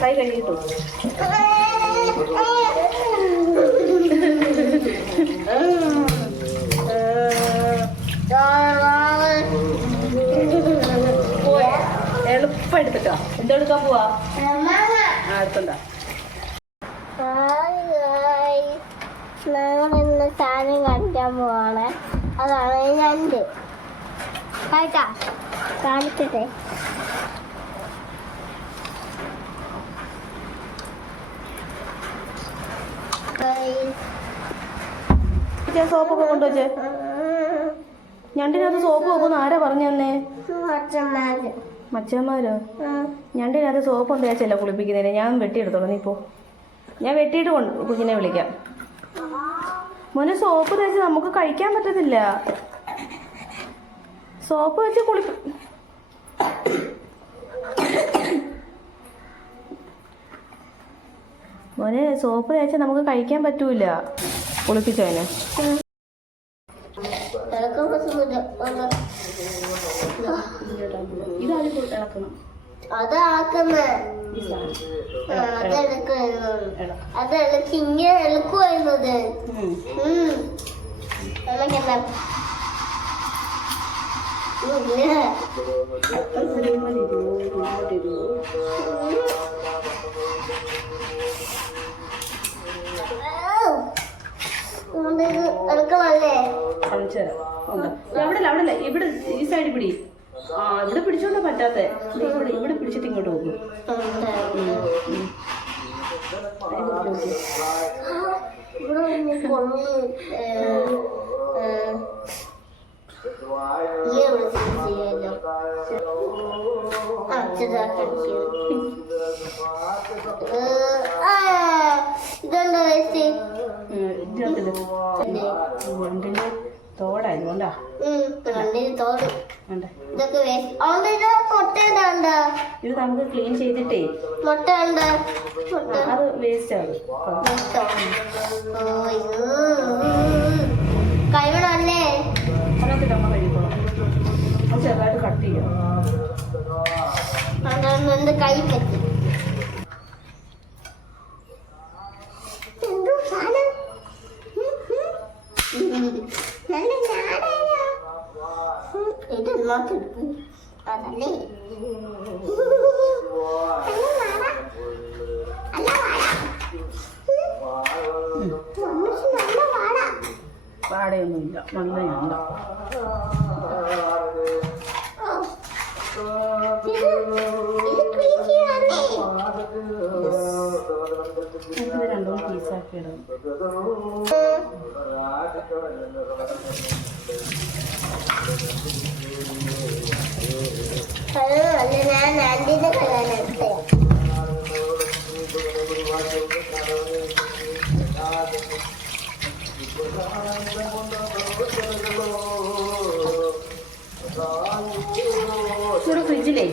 കൈ കഴിയിട്ടോ. എളുപ്പം എടുത്തിട്ടോ. എന്തെടുക്കാൻ പോവാ? അടുത്തുണ്ടാ ഞങ്ങളിന്ന് സാധനം കാണിക്കാൻ പോവാണ്. അതാണ് ഞണ്ട്. കേട്ടാ കാണിക്കട്ടെ. സോപ്പൊക്കെ കൊണ്ടുവച്ചേ. ഞണ്ടിനകത്ത് സോപ്പ് വെക്കുമെന്ന് ആരാ പറഞ്ഞു തന്നെ? മച്ചന്മാരോ? ഞണ്ടിനകത്ത് സോപ്പ് കൊണ്ട് തേച്ചല്ല കുളിപ്പിക്കുന്നതിന്. ഞാൻ വെട്ടിയെടുത്തോളാം. നീ പോ. ഞാൻ വെട്ടിയിട്ട് കുഞ്ഞിനെ വിളിക്കാം. മോനെ സോപ്പ് തേച്ച് നമുക്ക് കഴിക്കാൻ പറ്റത്തില്ല. സോപ്പ് വെച്ച് മോനെ സോപ്പ് തേച്ച് നമുക്ക് കഴിക്കാൻ പറ്റൂല. കുളിപ്പിച്ചോനെ ഇളക്കണം. അതെടുക്ക് ഇങ്ങനെ എളുക്കുവായിരുന്നത്. എടുക്കണല്ലേ? അവിടെ ഇവിടെ ഈ സൈഡിൽ പിടി. ആ ഇവിടെ പിടിച്ചോണ്ടാ പറ്റാത്ത. ഇവിടെ പിടിച്ചിട്ട് ഇങ്ങോട്ട് പോകും. ഞണ്ടിന്റെ തോടായതുകൊണ്ടാ. ഇത് നമുക്ക് ക്ലീൻ ചെയ്തിട്ടേ അത് വേസ്റ്റ് ആകും. കഴിവണല്ലേ? അതിനകത്തിട്ട് അമ്മ കഴിക്കണം. അത് ചെറുതായിട്ട് കട്ട് ചെയ്യണം. കൈ പറ്റി അതല്ലേ വാടയൊന്നുമില്ല. നല്ല ഞണ്ട. ഇത് രണ്ടും പീസാക്കി ഇടും. ഞാൻ ആന്റിന്റെ കല്യാണം എടുത്തേ. ഇവിടെ ഫ്രിഡ്ജിലേ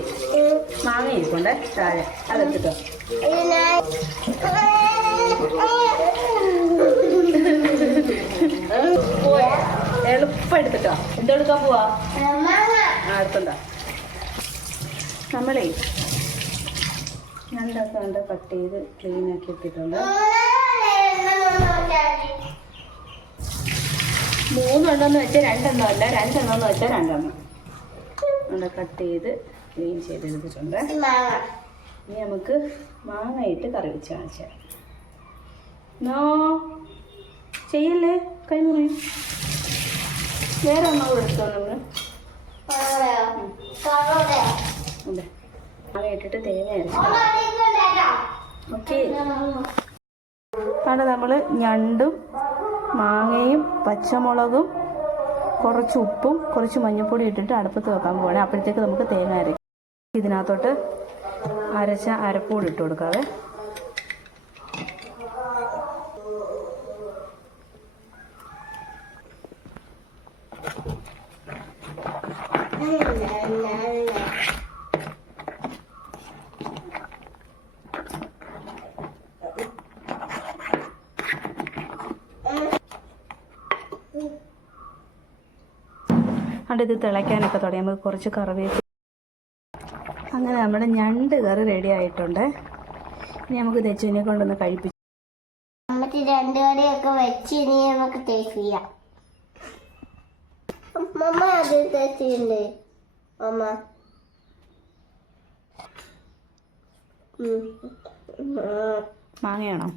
മാങ്ങ ഇരിക്കണ്ടേ താഴെ. അതെടുത്തിട്ടോ. എളുപ്പം എടുത്തിട്ടോ. എന്തെടുക്കാൻ പോവാ? അടുത്തുണ്ടാ. നമ്മളേ ഞണ്ടൊക്കെ കണ്ട് കട്ട് ചെയ്ത് ക്ലീൻ ആക്കി ഇട്ടിട്ടുണ്ട്. 3 എണ്ണമെന്ന് വെച്ചാൽ 2 എണ്ണം അല്ല, 2 എണ്ണമെന്ന് വെച്ചാൽ 2 എണ്ണം. അവിടെ കട്ട് ചെയ്ത് ക്ലീൻ ചെയ്തെടുത്തിട്ടുണ്ട്. ഇനി നമുക്ക് മാങ്ങയിട്ട് കറി വെച്ച് കാണിച്ചാൽ. നോ ചെയ്യല്ലേ, കൈമുറി. വേറെ ഒന്നും എടുത്തോ നമ്മൾ. അതെ, മാങ്ങ ഇട്ടിട്ട് തേങ്ങ അരച്ചു. ഓക്കെ, അവിടെ നമ്മൾ ഞണ്ടും മാങ്ങയും പച്ചമുളകും കുറച്ച് ഉപ്പും കുറച്ച് മഞ്ഞൾപ്പൊടി ഇട്ടിട്ട് അടുപ്പത്ത് വെക്കാൻ പോവാണ്. അപ്പോഴത്തേക്ക് നമുക്ക് തേങ്ങ അരയ്ക്കും. ഇതിനകത്തോട്ട് അരച്ച അരപ്പൂടി ഇട്ട് കൊടുക്കാതെ. അതുകൊണ്ട് ഇത് തിളയ്ക്കാനൊക്കെ തുടങ്ങി. നമുക്ക് കുറച്ച് കറിവേപ്പില. അങ്ങനെ നമ്മുടെ ഞണ്ട് കറി റെഡി ആയിട്ടുണ്ട്. ഇനി നമുക്ക് ദച്ചുവിനെ കൊണ്ടൊന്ന് കഴിപ്പിച്ചു. നമുക്ക് രണ്ട് കറിയൊക്കെ വെച്ച് ഇനി നമുക്ക് ടേസ്റ്റ് ചെയ്യാം. മമ്മ അത് ടേസ്റ്റ് ചെയ്യണ്ടേ മമ്മ? മാങ്ങയാണോ?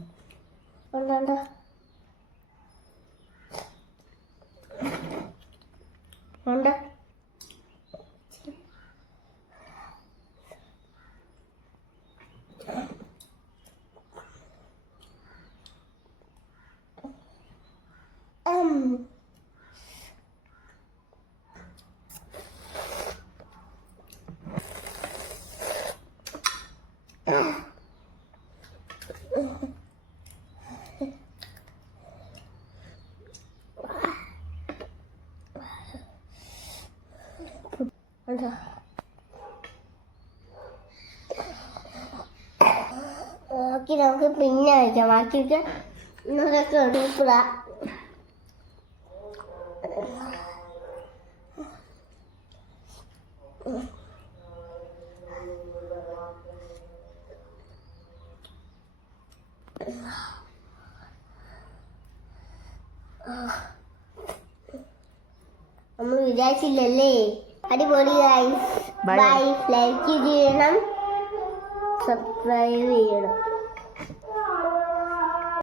ഉണ്ട്. ബാക്കി നമുക്ക് പിന്നെ കഴിക്കാം. ബാക്കിയൊക്കെ ഇന്നൊക്കെ എടുക്കുക. നമ്മൾ വിചാരിച്ചില്ലല്ലേ. അടിപൊളി ഗൈസ്. ബൈ. ലൈക്ക് ചെയ്യണം, സബ്സ്ക്രൈബ് ചെയ്യണം.